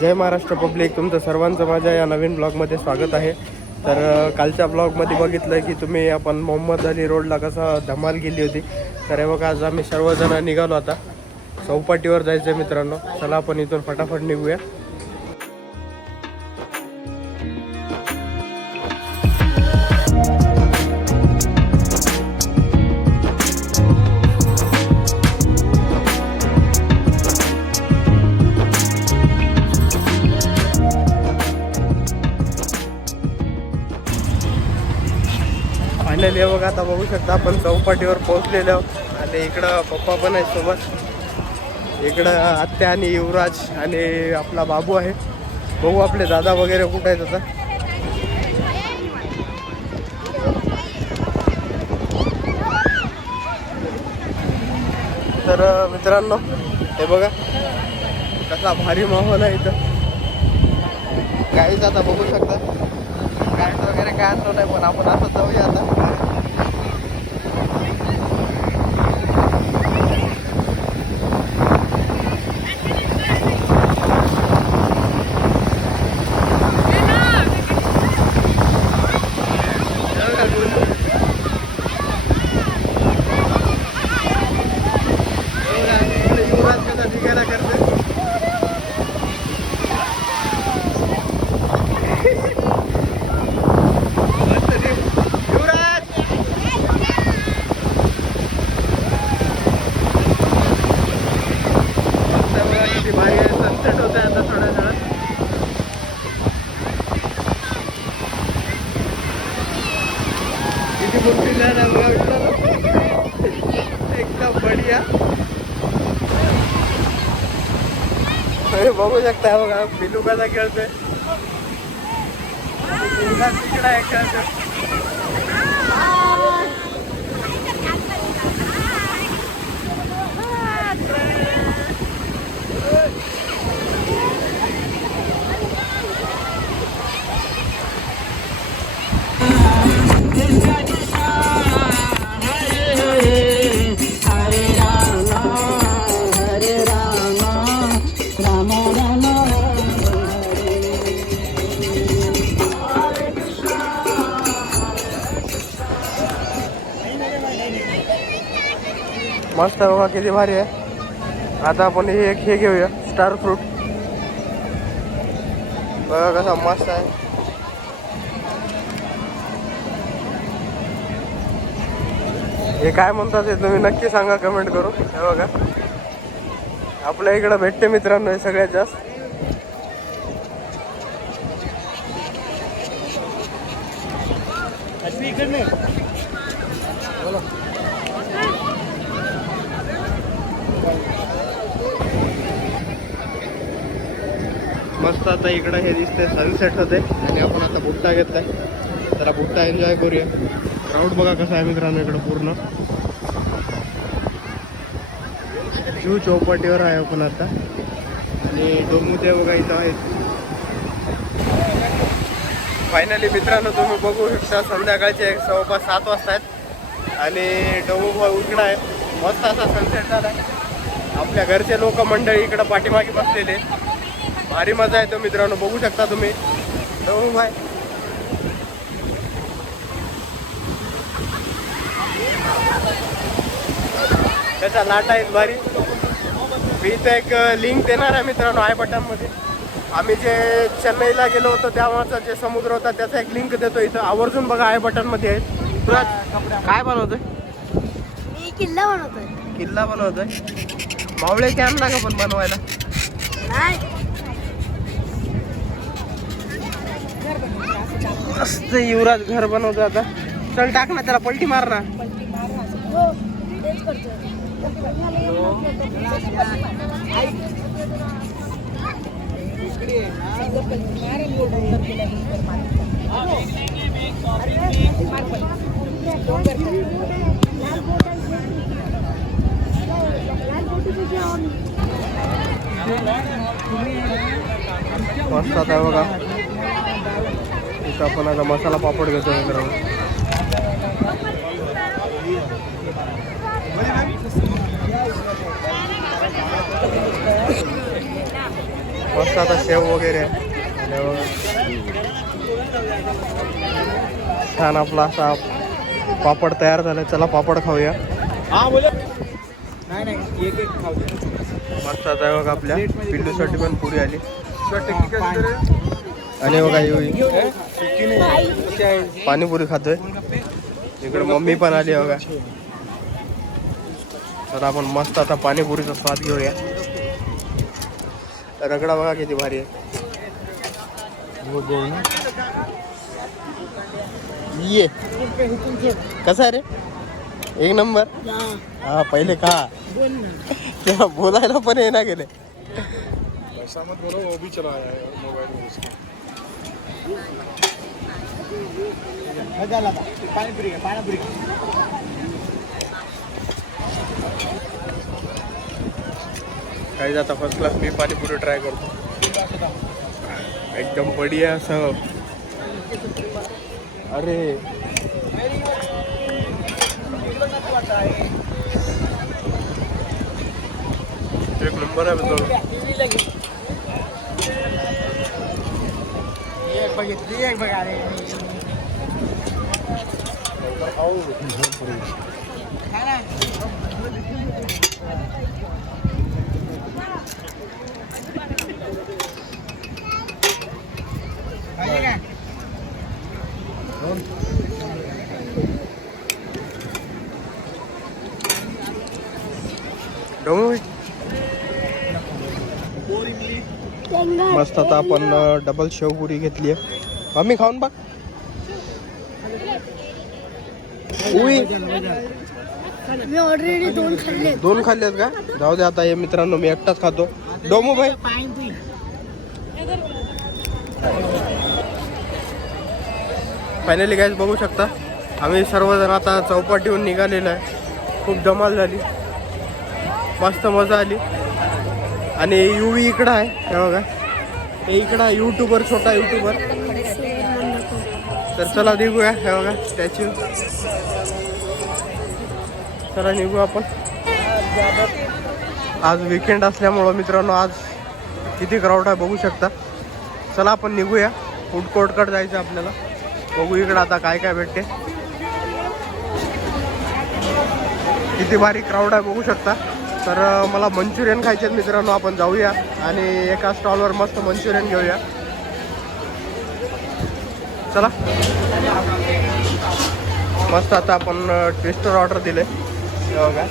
जय Maharashtra public तुमचं सर्वांचं माझ्या या नवीन ब्लॉगमध्ये स्वागत आहे. तर कालच्या ब्लॉगमध्ये बघितलं की तुम्ही आपण मोहम्मद अली रोडला कसा धमाल गेली होती. तर हे बघा आज आम्ही सर्वजण निघालो आता. चौपाटीवर जायचं आहे मित्रांनो. चला आपण इथून फटाफट निघूया. फायनली हे बघा आता बघू शकता आपण चौपाटीवर पोहोचलेलो आहोत. आणि इकडं पप्पा पण आहे सोबत. इकडं आत्या आणि युवराज आणि आपला बाबू आहे. बघू आपले दादा वगैरे कुठे आहेत आता. तर मित्रांनो हे बघा. कसा भारी माहोल आहे इथं. काहीच आता बघू शकता. गाईड वगैरे काय आणलं नाही पण आपण असं जाऊया आता युवराज कसा निघायला करते युवराज मस्त बघा किती भारी आहे सनसेट होते आता थोड्या वेळात किती मोठी लहर आहे बघा मित्रांनो. एकदम बढिया हे बघू शकता बघा बिलू कसा खेळतोय मुलगा तिकडे आहे खेळतोय मस्त आहे बघा किती भारी आहे. आता आपण हे एक हे घेऊया स्टार फ्रूट बघा कसा मस्त आहे. हे काय म्हणतात हे तुम्ही नक्की सांगा कमेंट करून. हे बघा. आपल्या इकडं भेटते मित्रांनो हे सगळ्यात जास्त. मस्त आता इकडं हे दिसतंय सनसेट होते आणि आपण आता बुट्टा घेतलाय. जरा बुट्टा एन्जॉय करूया. क्राऊड बघा कसा आहे मित्रांनो इकडं पूर्ण. जू चौपाटीवर आहे आपण आता. आणि डोंगुदे बघा इथं आहेत. फायनली मित्रांनो तुम्ही बघू शकता संध्याकाळचे एक जवळपास सात वाजता आहेत. आणि डोमू भाऊ इकडं आहे. मस्त असा सनसेट झाला आपल्या घरचे लोक मंडळी इकडं पाठीमागे बसलेले. आहेत. भारी मजा येतो मित्रांनो बघू शकता तुम्ही. डोमू भाई. त्याचा लाटा आहेत भारी. मी इथं एक लिंक देणार आहे मित्रांनो आय बटनमध्ये. आम्ही जे चेन्नईला गेलो होतो तेव्हाचा जे समुद्र होता त्याचा एक लिंक देतो इथं. आवर्जून बघा आय बटनमध्ये आहे. तुला काय बनवतोय? मी किल्ला बनवतोय. किल्ला बनवतोय? मावळे की आणला का पण बनवायला? मस्त युवराज घर बनवतो आता. चल टाक ना त्याला पलटी मार ना. मस्त आता बघा. इथं आपण आता मसाला पापड घेतो मित्रांनो. मस्त आता शेव वगैरे. छान आपला असा पापड तयार झालाय चला पापड खाऊया. हा बोला नाही नाही एक एक खाऊ दे. मस्त आता बघा आपल्या पिल्लूसाठी पण पुरी आली. आणि हे बघा कशी पाणीपुरी खातोय. इकडे मम्मी पण आली बघा. तर आपण मस्त आता पाणीपुरीचा स्वाद घेऊया. रगडा बघा किती भारी आहे. ये. कसा आहे रे? एक नंबर? हा पहिले का तेव्हा बोलायला पण ये ना गेले. ऐसा मत बोलो वो भी चला आया है मोबाइल में उसके. पानीपुरी का पानीपुरी काही जाता फर्स्ट क्लास मी पाणीपुरी ट्राय करतो. एकदम बढिया असं. अरे. एक नंबर आहे मित्रांनो एक बघितली एक बघा रे डोंगू मस्त आता आपण डबल शेवपुरी घेतली आहे. आम्ही खाऊन बघ उई. मी ऑलरेडी दोन खाल्ले दोन खाल्लेत का? जाऊ दे आता हे मित्रांनो मी एकटाच खातो. डोमू भाई. फायनली गाईज बघू शकता. आम्ही सर्वजण आता चौपाटीहून निघालेलो आहे. खूप धमाल झाली. मस्त मजा आली. आणि यू व्ही इकडं आहे. हे बघा. हे इकडं यूट्यूबर छोटा यूट्यूबर तर चला निघूया हे बघा स्टॅच्यू चला निघू आपण. आज विकेंड असल्यामुळं मित्रांनो आज किती क्राऊड आहे बघू शकता. चला आपण निघूया. फूड कोर्टकडे जायचं आपल्याला. बघू इकडं आता काय काय भेटते. किती भारी क्राऊड आहे बघू शकता. तर मला मंचुरियन खायचे आहेत मित्रांनो आपण जाऊया आणि एका स्टॉलवर मस्त मंचुरियन घेऊया. चला. मस्त आता आपण ट्विस्टर ऑर्डर दिले. बघा.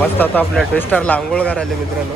मस्त आता आपल्या ट्विस्टरला आंघोळ करायला मित्रांनो.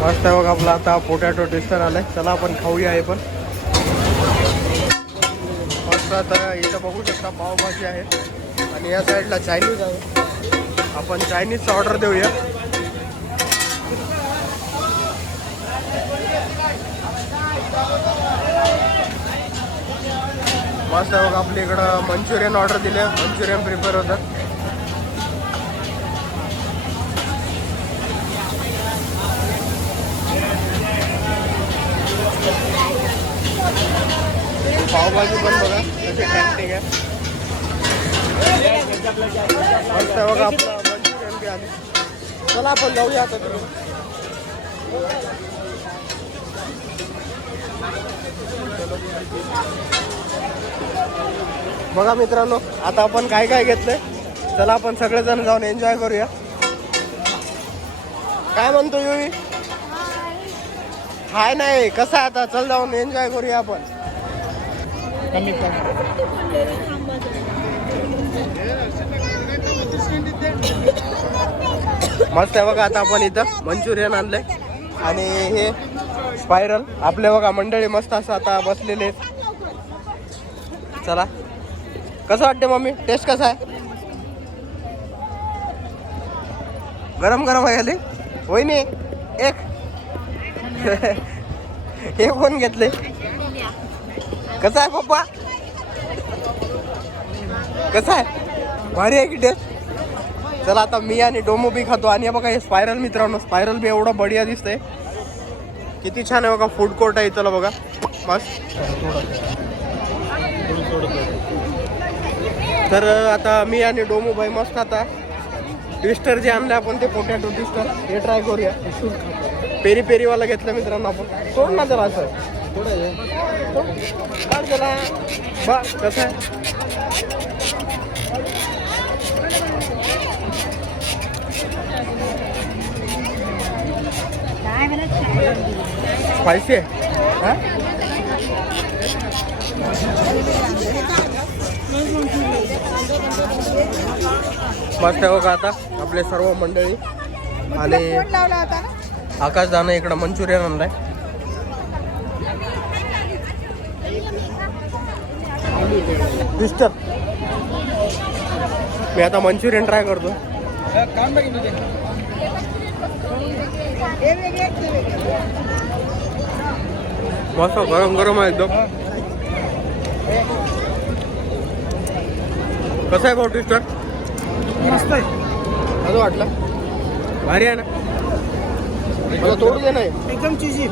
मस्त आहे बघा आपला आता पोटॅटो ट्विस्टर आलाय. चला आपण खाऊया हे पण. मस्त आता इथं बघू शकता पावभाजी आहे. आणि या साईडला चायनीज आहे. आपण चायनीजचा ऑर्डर देऊया. मस्त बघ आपल्या इकडं मंचुरियन ऑर्डर दिले मंचुरियन प्रिपेअर होतं. पावभाजी पण बघा. बघा आपलं मंचुरियन बी आली चला आपण जाऊया आता बघा मित्रांनो आता आपण काय काय घेतलंय? चला आपण सगळेजण जाऊन एन्जॉय करूया. काय म्हणतो युवी हाय नाही कसं आता? चल जाऊन एन्जॉय करूया आपण. मस्त आहे बघा आता आपण इथं मंचुरियन आणलंय. आणि हे स्पायरल आपले बघा मंडळी मस्त असं आता बसलेले चला. कसं वाटते मम्मी? टेस्ट कसा आहे? गरम गरम आहे आले होईने नाही एक. हे कोण घेतले कसं आहे पप्पा? कसं आहे? भारी आहे की टेस्ट चला आता मी आणि डोमो बी खातो. आणि बघा हे स्पायरल मित्रांनो स्पायरल बी एवढं बढिया दिसतंय. किती छान आहे बघा फूड कोर्ट आहे चला बघा. मस्त. तर आता मी आणि डोमो भाई मस्त आता ट्विस्टर जे आणलं आपण ते पोटॅटो ट्विस्टर हे ट्राय करूया. पेरी पेरीवाला घेतलं मित्रांनो आपण. सोड ना जरा असं. सोड. बा कसं आहे? स्पायसी आहे? मस्त आहे आता आपले सर्व मंडळी. आणि आकाश दाना इकडं मंचुरियन आणलाय. डिस्टर्ब मी आता मंचुरियन ट्राय करतो. मस्त गरम गरम आहे एकदम. कसं आहे भाऊ ट्विस्टर मस्त आहे. कसं वाटलं? भारी आहे ना? मला तोडू दे नाही एकदम चिजी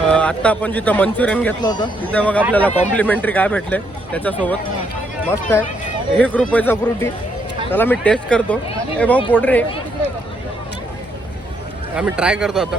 आत्ता आपण जिथं मंचुरियन घेतलं होतं तिथे मग आपल्याला कॉम्प्लिमेंटरी काय भेटले त्याच्यासोबत. मस्त आहे. एक रुपयाचा फ्रुटी त्याला मी टेस्ट करतो. ए भाऊ पोटरे. आम्ही ट्राय करतो आता.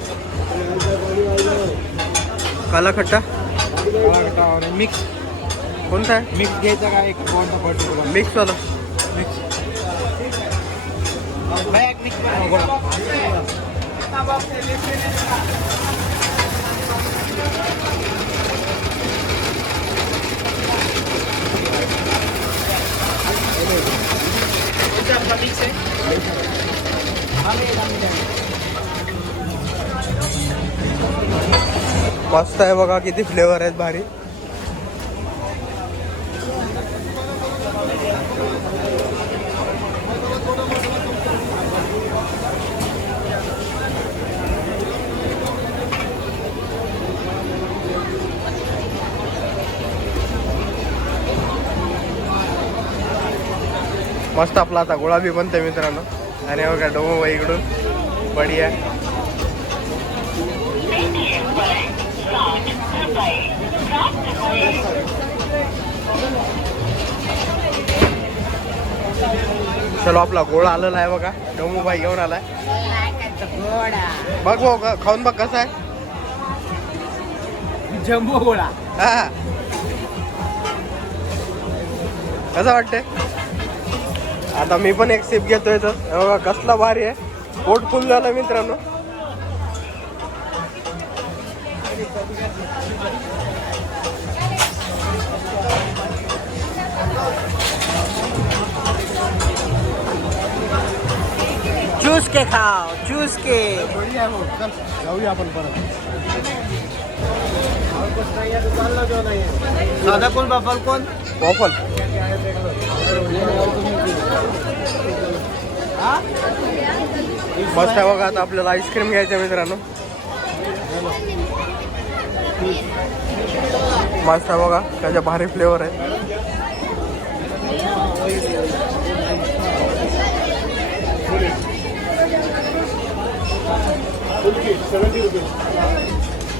काला खट्टा? मिक्स कोणता आहे मिक्स घ्यायचा का एक कोणता पर्टिक्युलर मिक्सवाला मिक्स मिक्स मस्त आहे बघा किती फ्लेवर आहेत भारी. मस्त आपला आता गुलाबी बनते मित्रांनो. आणि बघा डोमो इकडून बढिया. चलो आपला गोळा आलेला आहे बघा. डोमू बाई घेऊन आलाय. बघ भाऊ का- खाऊन बघ कसा आहे. जम्बो गोळा. हा. कसं वाटतंय? आता मी पण एक सिप घेतोय तर बघा कसला भारी आहे. पोट फुल झालं मित्रांनो. चूस के खाओ चूस के। बढिया भाऊ. चल जाऊया आपण परत। साधा कोण बापाल कोण वॉफल मस्त आहे बघा आता आपल्याला आईस्क्रीम घ्यायचं मित्रांनो. मस्त बघा त्याच्या भारी फ्लेवर आहे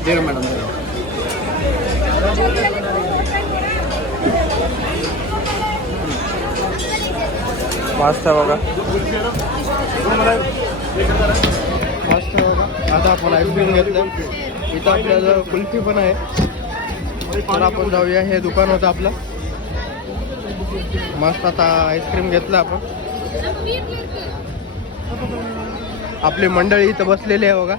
ना मॅडम मस्त बघा मस्त आहे बघा आता आपण आईस्क्रीम घेतलं इथं आपल्याला कुल्फी पण आहे. तर आपण जाऊया. हे दुकान होतं आपलं. मस्त आता आईस्क्रीम घेतलं आपण. आपली मंडळी इथं बसलेली आहे बघा.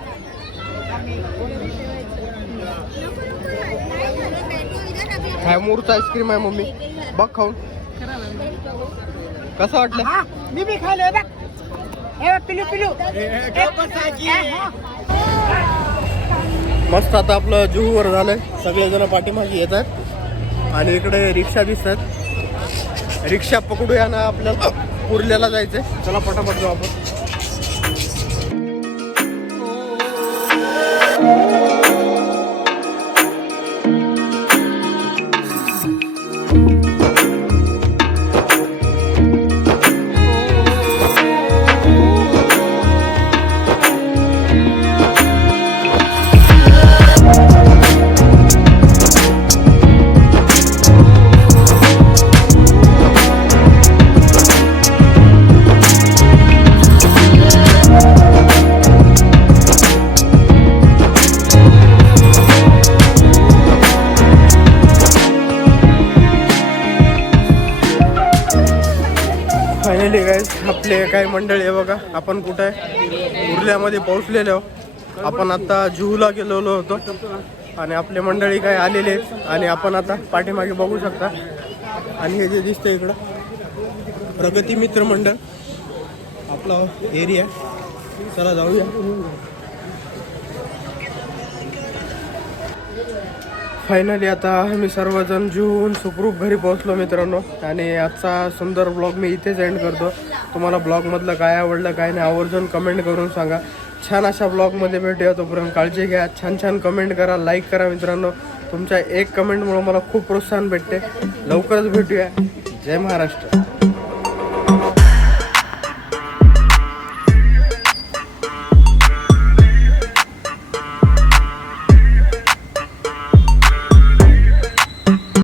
काय मूर्त आईस्क्रीम आहे मम्मी? बघ खाऊन. कसं वाटलं? मी बी खायला हे पिलू पिलू. मस्त आता आपलं जुहूवर झालंय. सगळेजण पाठीमागे येत आहेत आणि इकडे रिक्षा दिसतात. रिक्षा पकडूया ना आपल्याला. पुरल्याला जायचंय. चला पटापट जाऊ आपण. मंडळी आहे बघा आपण कुठं आहे उरल्यामध्ये पोहोचलेलो आपण आता जुहूला गेलेलो होतो आणि आपले मंडळी काय आलेले आहेत आणि आपण आता पाठीमागे बघू शकता. आणि हे जे दिसतंय इकडं प्रगती मित्र मंडळ आपला एरिया चला जाऊया. फायनली आता आम्ही सर्वजण जून सुखरूप घरी पोहोचलो मित्रांनो. आणि आजचा सुंदर ब्लॉग मी इथेच एंड करतो. तुम्हाला ब्लॉगमधलं काय आवडलं काय नाही आवर्जून कमेंट करून सांगा. छान अशा ब्लॉगमध्ये भेटूया तोपर्यंत काळजी घ्या. छान छान कमेंट करा लाईक करा मित्रांनो. तुमच्या एक कमेंटमुळे मला खूप प्रोत्साहन भेटते. लवकरच भेटूया. जय महाराष्ट्र.